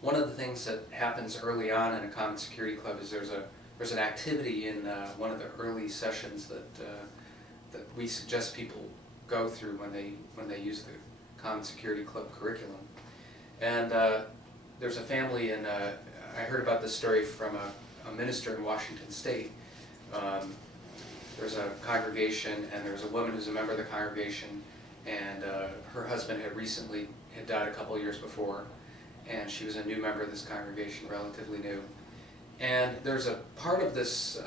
one of the things that happens early on in a Common Security Club is there's an activity in one of the early sessions that we suggest people go through when they use the Common Security Club curriculum. And there's a family, and I heard about this story from a minister in Washington State. There's a congregation, and there's a woman who's a member of the congregation, and her husband had died a couple of years before, and she was a new member of this congregation, relatively new. And there's a part of this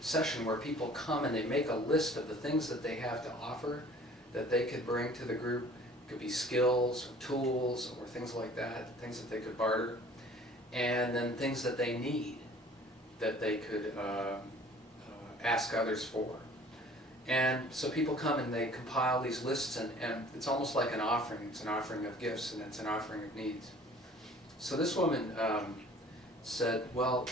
session where people come and they make a list of the things that they have to offer that they could bring to the group. It could be skills or tools or things like that, things that they could barter, and then things that they need that they could ask others for. And so people come and they compile these lists, and it's almost like an offering. It's an offering of gifts, and it's an offering of needs. So this woman said, well,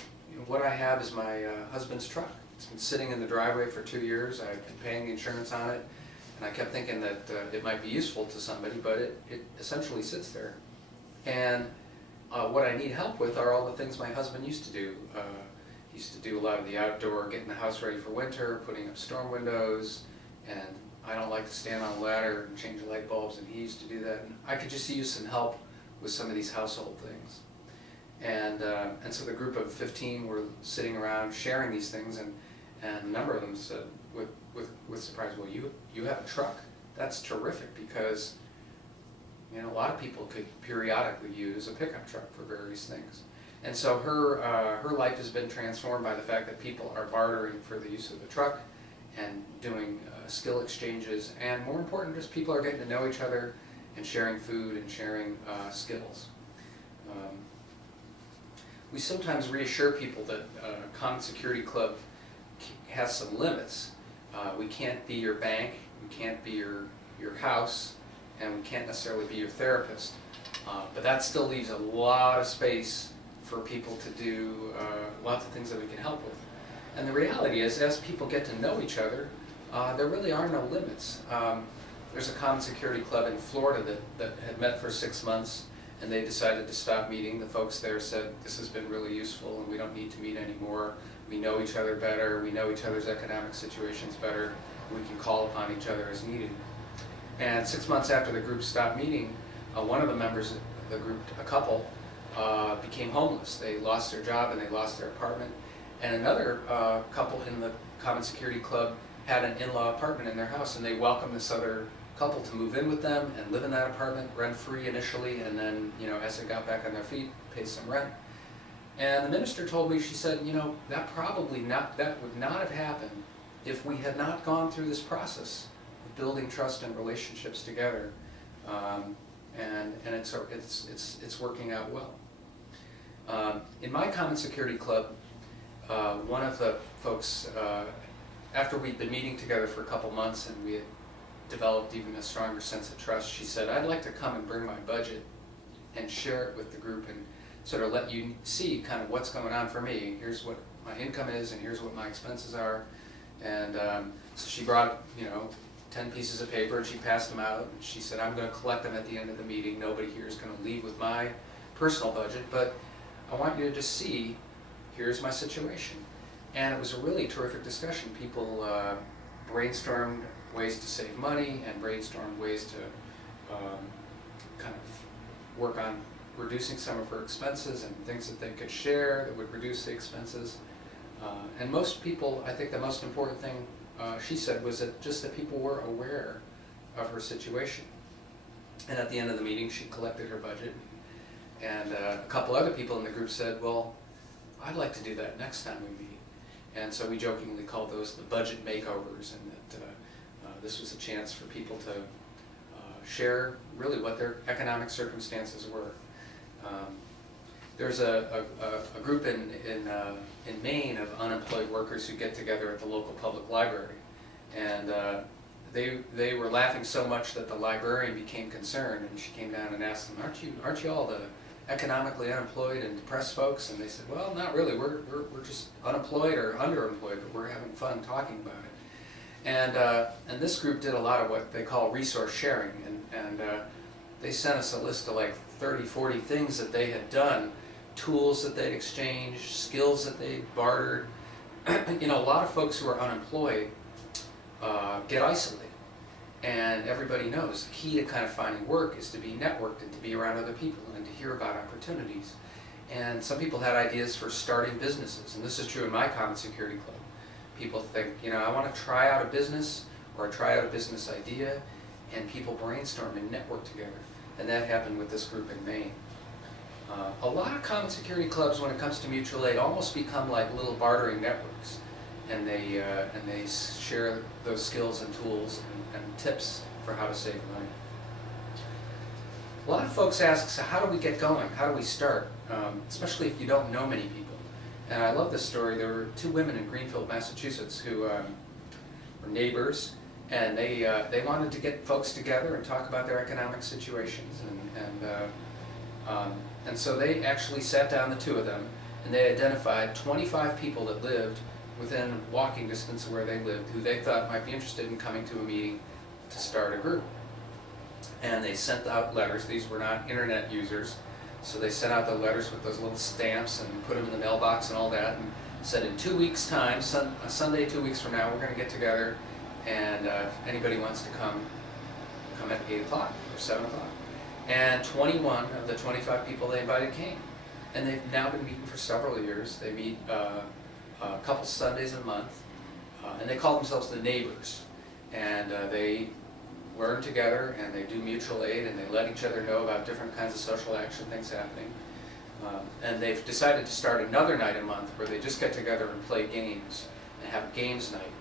what I have is my husband's truck. It's been sitting in the driveway for 2 years. I've been paying the insurance on it, and I kept thinking that it might be useful to somebody, but it essentially sits there. And what I need help with are all the things my husband used to do. He used to do a lot of the outdoor, getting the house ready for winter, putting up storm windows, and I don't like to stand on a ladder and change light bulbs, and he used to do that. And I could just use some help with some of these household things. And so the group of 15 were sitting around sharing these things, and a number of them said with surprise, well, you have a truck? That's terrific, because a lot of people could periodically use a pickup truck for various things. And so her life has been transformed by the fact that people are bartering for the use of the truck and doing skill exchanges, and more important, just people are getting to know each other and sharing food and sharing skills. We sometimes reassure people that Common Security Club has some limits. We can't be your bank, we can't be your house, and we can't necessarily be your therapist. But that still leaves a lot of space for people to do lots of things that we can help with. And the reality is, as people get to know each other, there really are no limits. There's a Common Security Club in Florida that had met for 6 months, and they decided to stop meeting. The folks there said, this has been really useful and we don't need to meet anymore. We know each other better, we know each other's economic situations better, we can call upon each other as needed. And 6 months after the group stopped meeting, one of the members of the group, a couple, became homeless. They lost their job and they lost their apartment. And another couple in the Common Security Club had an in-law apartment in their house, and they welcomed this other couple to move in with them and live in that apartment rent-free initially, and then, as they got back on their feet, pay some rent. And the minister told me, she said, that would not have happened if we had not gone through this process of building trust and relationships together. And it's working out well. In my Common Security Club, one of the folks, after we'd been meeting together for a couple months and we had developed even a stronger sense of trust, she said, I'd like to come and bring my budget and share it with the group and sort of let you see kind of what's going on for me. Here's what my income is and here's what my expenses are. And so she brought 10 pieces of paper and she passed them out, and she said, I'm going to collect them at the end of the meeting. Nobody here is going to leave with my personal budget, but I want you to just see, here's my situation. And it was a really terrific discussion. People brainstormed ways to save money and brainstormed ways to kind of work on reducing some of her expenses and things that they could share that would reduce the expenses. And most people, I think the most important thing she said was that people were aware of her situation. And at the end of the meeting, she collected her budget. And a couple other people in the group said, well, I'd like to do that next time we meet. And so we jokingly called those the budget makeovers, and that this was a chance for people to share really what their economic circumstances were. There's a group in Maine of unemployed workers who get together at the local public library, and they were laughing so much that the librarian became concerned, and she came down and asked them, aren't you all the economically unemployed and depressed folks? And they said, well, not really, we're just unemployed or underemployed, but we're having fun talking about it. And this group did a lot of what they call resource sharing, and they sent us a list of like 30, 40 things that they had done, tools that they'd exchanged, skills that they'd bartered. You know, a lot of folks who are unemployed get isolated. And everybody knows the key to kind of finding work is to be networked and to be around other people and to hear about opportunities. And some people had ideas for starting businesses, and this is true in my Common Security Club. People think, you know, I want to try out a business or try out a business idea, and people brainstorm and network together. And that happened with this group in Maine. A lot of Common Security Clubs, when it comes to mutual aid, almost become like little bartering networks, and they share those skills and tools and tips for how to save money. A lot of folks ask, so how do we get going? How do we start? Especially if you don't know many people. And I love this story. There were two women in Greenfield, Massachusetts, who were neighbors, and they wanted to get folks together and talk about their economic situations. And so they actually sat down, the two of them, and they identified 25 people that lived within walking distance of where they lived, who they thought might be interested in coming to a meeting to start a group. And they sent out letters. These were not internet users, so they sent out the letters with those little stamps and put them in the mailbox and all that, and said in 2 weeks' time, Sunday 2 weeks from now, we're going to get together, and if anybody wants to come at 8 o'clock or 7 o'clock. And 21 of the 25 people they invited came. And they've now been meeting for several years. They meet a couple Sundays a month, and they call themselves the Neighbors. And they learn together, and they do mutual aid, and they let each other know about different kinds of social action things happening. And they've decided to start another night a month where they just get together and play games and have games night.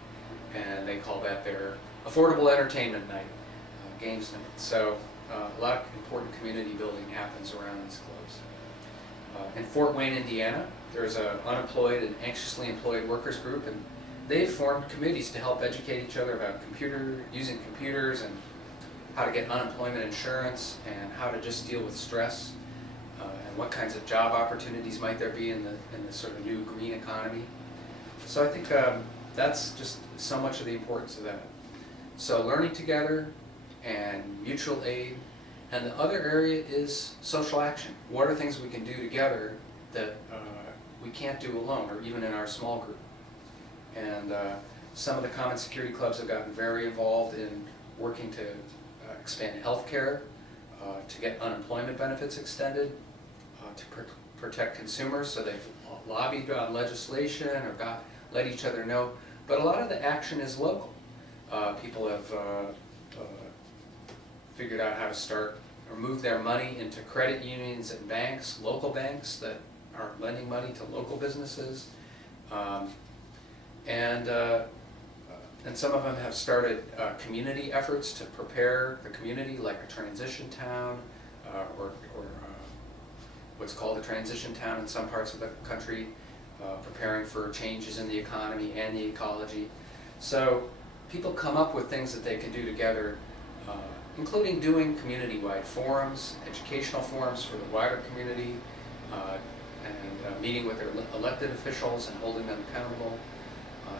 And they call that their affordable entertainment night, games night. So a lot of important community building happens around these clubs. In Fort Wayne, Indiana, there's an unemployed and anxiously employed workers group, and they've formed committees to help educate each other about using computers and how to get unemployment insurance and how to just deal with stress and what kinds of job opportunities might there be in the sort of new green economy. So I think that's just so much of the importance of that. So learning together and mutual aid, and the other area is social action. What are things we can do together that we can't do alone, or even in our small group? And some of the Common Security Clubs have gotten very involved in working to expand health care, to get unemployment benefits extended, to protect consumers, so they've lobbied on legislation or let each other know. But a lot of the action is local. People have figured out how to start or move their money into credit unions and banks, local banks that are lending money to local businesses. And some of them have started community efforts to prepare the community, like a transition town, or what's called a transition town in some parts of the country, preparing for changes in the economy and the ecology. So people come up with things that they can do together, including doing community-wide forums, educational forums for the wider community, and meeting with their elected officials and holding them accountable.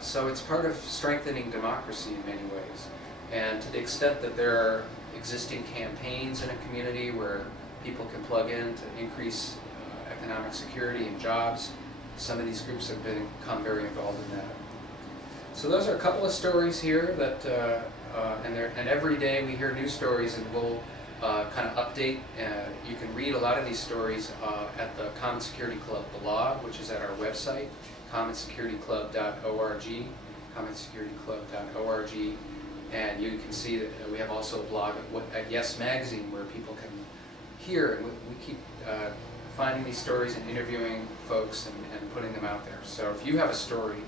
So it's part of strengthening democracy in many ways. And to the extent that there are existing campaigns in a community where people can plug in to increase economic security and jobs, some of these groups have become very involved in that. So those are a couple of stories here that, and every day we hear new stories, and we'll kind of update. You can read a lot of these stories at the Common Security Club blog, which is at our website, commonsecurityclub.org, commonsecurityclub.org, and you can see that we have also a blog at Yes Magazine where people can hear, and we keep finding these stories and interviewing folks and putting them out there. So if you have a story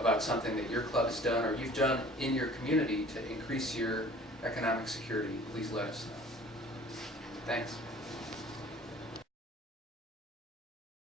about something that your club has done or you've done in your community to increase your economic security, please let us know. Thanks.